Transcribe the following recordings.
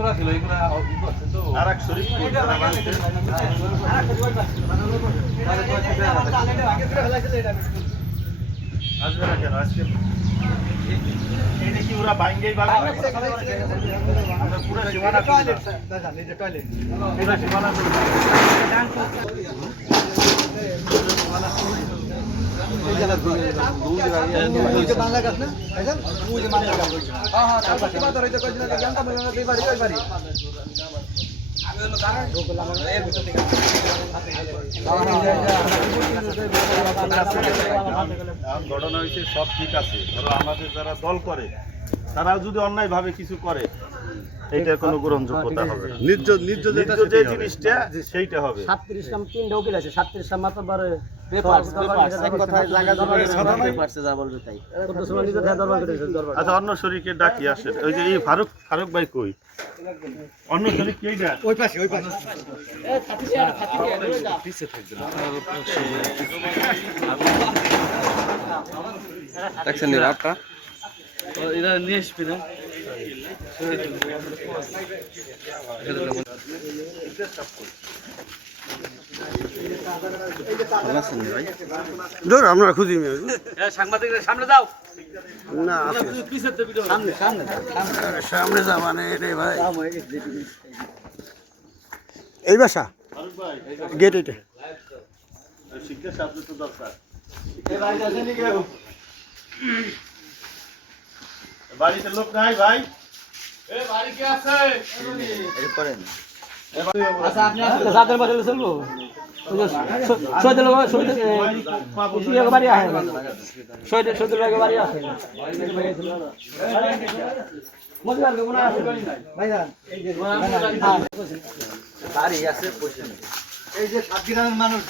তোরা ছিল এগুলা তো আরেক শরীফ আসবে না কেন আজকে এটা কি ওরা বাইঙ্গেই ভালো আমরা পুরো সীমানা টয়লেট টয়লেট পুরো সীমানা বাংলা গাছ না বাংলা গাছ হ্যাঁ হ্যাঁ তারপর সীমা ধরে জানতাম দুই বাড়ি ওই বাড়ি ঘটনা হয়েছে সব ঠিক আছে ধরো আমাদের যারা দল করে তারাও যদি অন্যায় ভাবে কিছু করে এইটার কোনো গ্রহণযোগ্যতা হবে না। নিজ যে জিনিসটা সেইটা হবে 37 নাম তিনটা উকিল আছে 37 নাম মাতবার আচ্ছা অন্য শরীরকে ডাকি আসেন ওই যে এই ফারুক ভাই কই অন্য শরীর কে ডাক ওই পাশে পিছে থাকবে দেখছেন নি রাতটা এরা নিয়ে আসবি না আমরা খুঁজি সাংবাদিকদের সামনে যাও না সামনে যা মানে রে ভাই এই বাসা ফারুক ভাই গেট এটা শিক্ষা ছাত্র তো দরকার বাড়িতে লোক নাই ভাই বাড়ি কে আছে আচ্ছা আপনি সাদের বাড়ি চলবো সৈদুল বাড়ি আছে সৈদুল বাড়ি আছে এই যে 7 গ্রামের মানুষ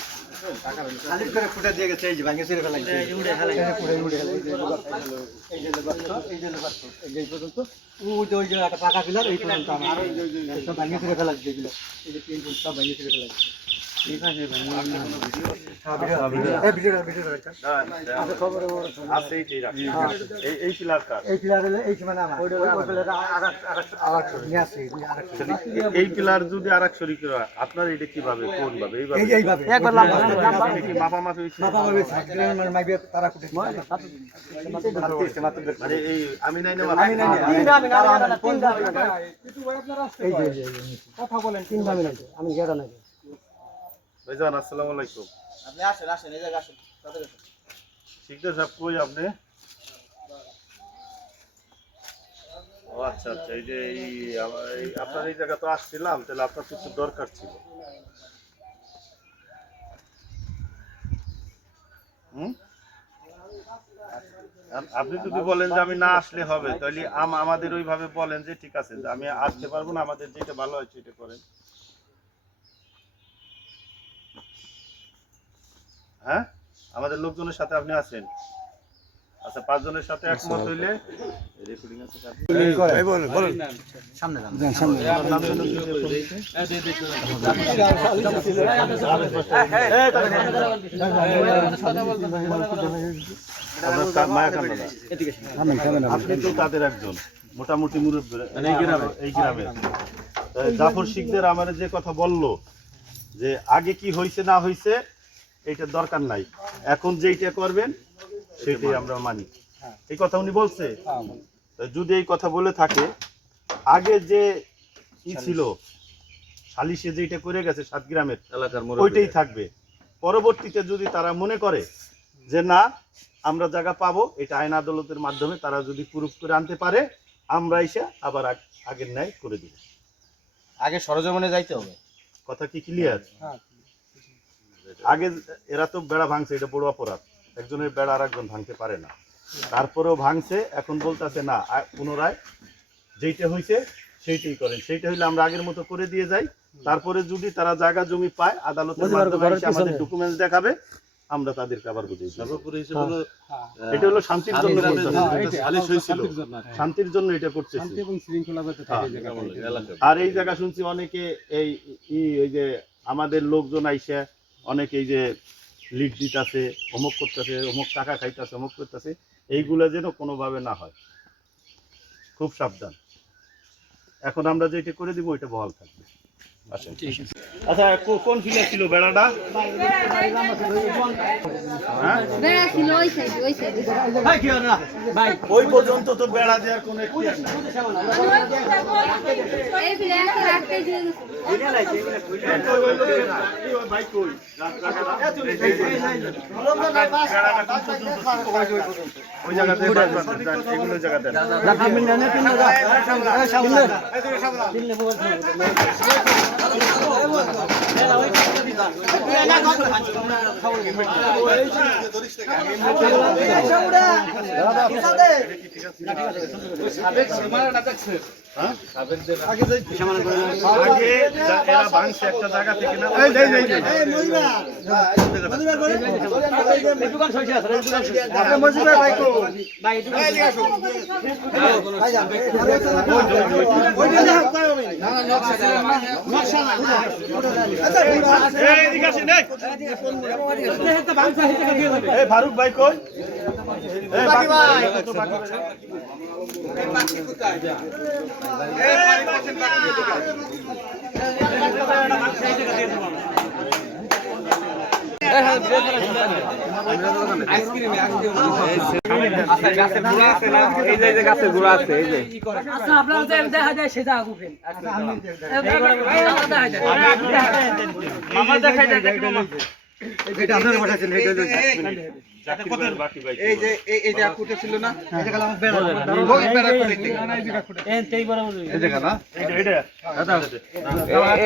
খালি করে ফুটা দিয়ে গেছে এই যে ভাঙে ছেড়ে ফেলা এই পর্যন্ত ওই যে একটা পাকা পিলার এই পর্যন্ত আমার সব ভাঙে ছেড়ে ফেলা যেগুলো এই যে 3 ফুট সব ভাঙে ছেড়ে ফেলা এই পিলার কার এই পিলার যদি আরেক শরীক হয় আপনার এটা কিভাবে কোন ভাবে এইভাবে কি মাপামাপি হইছে মানে এই আমি নাই না কথা বলেন 3 ভাবে নাই আমি গেরা নাই ভাইজান আসসালামু আলাইকুম আপনি আসেন এই জায়গা আসেন শিকদার সাহেব কই আপনি ও আচ্ছা আচ্ছা এই যে আপনার এই জায়গা তো আসছিলাম তাহলে আপনার কিছু দরকার ছিল আপনি যদি বলেন যে আমি না আসলে হবে তাহলে আমাদের ওইভাবে বলেন যে ঠিক আছে আমি আসতে পারবো না আমাদের যেটা ভালো হয় সেটা করেন হ্যাঁ আমাদের লোকজনের সাথে আপনি আছেন আচ্ছা 5 জনের সাথে একমত হইলে রেকর্ডিং আছে বলেন সামনে আপনি তো তাদের একজন মোটামুটি মুরব্বী এই গ্রামে জাফর শিকদার আমাদের যে কথা বললো যে আগে কি হয়েছে না হয়েছে এইটার দরকার নাই এখন যেইটা করবেন সেটাই আমরা মানি এই কথা উনি বলছে যদি এই কথা বলে থাকে আগে যে কি ছিল সালিশে যেটা করে গেছে 7 গ্রামের এলাকার ওইটাই থাকবে পরবর্তীতে যদি তারা মনে করে যে না আমরা জায়গা পাবো এটা আইন আদালতের মাধ্যমে তারা যদি প্রুফ করে আনতে পারে আমরা এসে আবার আগের ন্যায় করে দিব আগে সরজমিনে যাইতে হবে কথা কি ক্লিয়ার আগে এরা তো বেড়া ভাঙছে এটা বড় অপরাধ একজনের বেড়া আর একজন ভাঙতে পারে না তারপরেও ভাঙছে এখন বলতেছে না পুনরায় যেইটা হয়েছে সেইটাই করেন সেইটা হইলে আমরা আগের মতো করে দিয়ে যাই তারপরে যদি তারা জায়গা জমি পায় আদালতের মাধ্যমে আমাদের ডকুমেন্টস দেখাবে আমরা তাদেরকে আবার বুঝিয়ে সর্বোপরি হিসেবে এটা হলো শান্তির জন্য শান্তির জন্য এটা করছে আর এই জায়গা শুনছি অনেকে এই যে আমাদের লোকজন আইসে অনেকে এই যে লিড দিতেছে অমুক করতেছে অমুক টাকা খাইতেছে অমুক করতেছে এইগুলো যেন কোনোভাবে না হয় খুব সাবধান এখন আমরা যেটা করে দিব ওইটা বহাল থাকবে। আসেন। আচ্ছা কোন ফিলা ছিল বেড়াটা? হ্যাঁ বেড়া ছিল ওই সাইডে ভাই কি না ভাই ওই পর্যন্ত তো বেড়া দেওয়ার কোনো একটি এই ফিলে একটা রাখতে দিয়ে ভাই কই ওই জায়গাতে এগুলো জায়গাতে আগে এরা ভাঙছে একটা জায়গা থেকে না ফারুক ভাই কই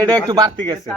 এটা একটু বাড়তি গেছে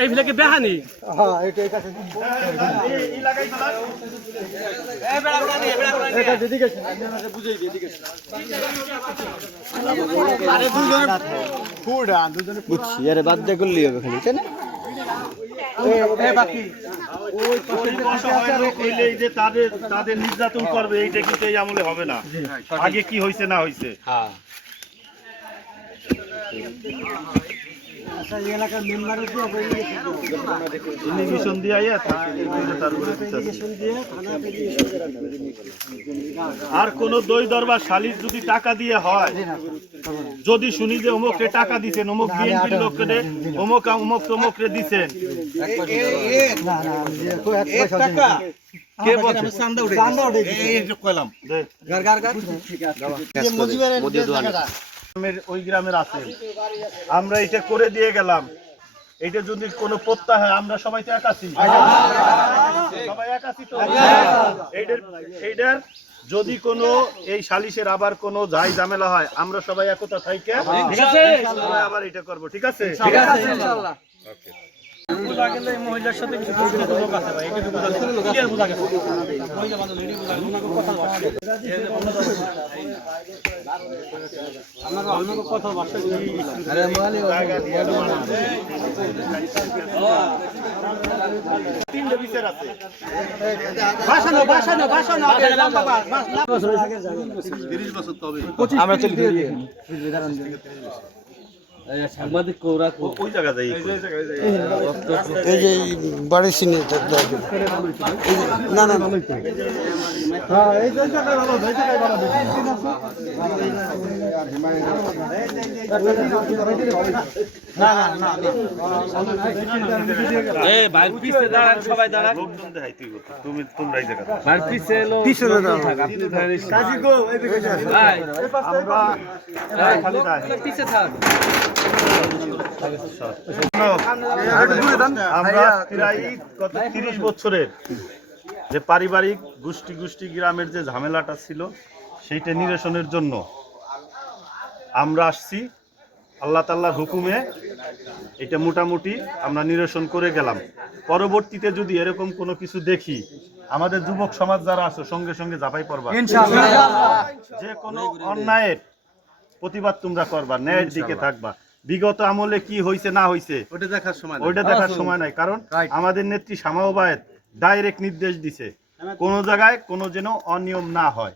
এই ফিলে কি বেহানি বুঝছি আরে বাদ দিয়ে করলেই হবে খালি তাই না তাদের নির্যাতন করবে এইটা কিন্তু এই আমলে হবে না। আগে কি হয়েছে না হয়েছে মিশন দিয়ে আর কোন দই দরবার সালিশ যদি টাকা দিয়ে হয়, যদি শুনি যে অমুকরে টাকা দিচ্ছেন, অমুক বিএনপির লোকরে অমুক অমুক তমুকরে দিচ্ছেন, ওই গ্রামের আছে, আমরা এটা করে দিয়ে গেলাম, এটা যদি কোনো প্রত্যাহ হয় আমরা সবাই তো একাছি, সবাই একাছি তো, এইটার যদি কোনো এই সালিশের আবার কোনো যাই ঝামেলা হয় আমরা সবাই একতা থাইকে আবার এটা করব, ঠিক আছে? ইনশাআল্লাহ। মহিলার সাথে কিছু লোক আছে ভাই, এটা বোঝা গেছে মহিলা বান্ধব লেডি বোঝা কথা কথা বাসা আরে মালি তিনটা বিচার আছে, বাসা বাবা 30 বছর তবে আমরা চলি সাংবাদিক কোরা ওই জায়গা যাই, এই যে বাড়ি সিনে না না সবাই দাঁড়ান, লোকজন দেখাই তুই তুমি তোমরা এই জায়গা পিছনে দাও আমরা খালি পিছে থাক। আমরা প্রায় গত 30 বছরের যে পারিবারিক গোষ্ঠী গ্রামের যে ঝামেলাটা ছিল সেইটা নিরসনের জন্য আমরা আসছি আল্লাহ তাআলার হুকুমে এটা মোটামুটি আমরা নিরসন করে গেলাম। পরবর্তীতে যদি এরকম কোনো কিছু দেখি, আমাদের যুবক সমাজ যারা আছে সঙ্গে সঙ্গে ঝাঁপাই পড়বা, যে কোনো অন্যায়ের প্রতিবাদ তোমরা করবা, ন্যায়ের দিকে থাকবা। বিগত আমলে কি হয়েছে না হয়েছে ওইটা দেখার সময় নাই, কারণ আমাদের নেত্রী শামাওবায়েত ডাইরেক্ট নির্দেশ দিছে কোন জায়গায় কোনো যেন অনিয়ম না হয়।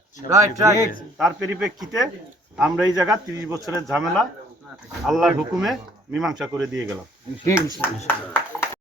তার পরিপ্রেক্ষিতে আমরা এই জায়গা 30 বছরের ঝামেলা আল্লাহর হুকুমে মীমাংসা করে দিয়ে গেলাম।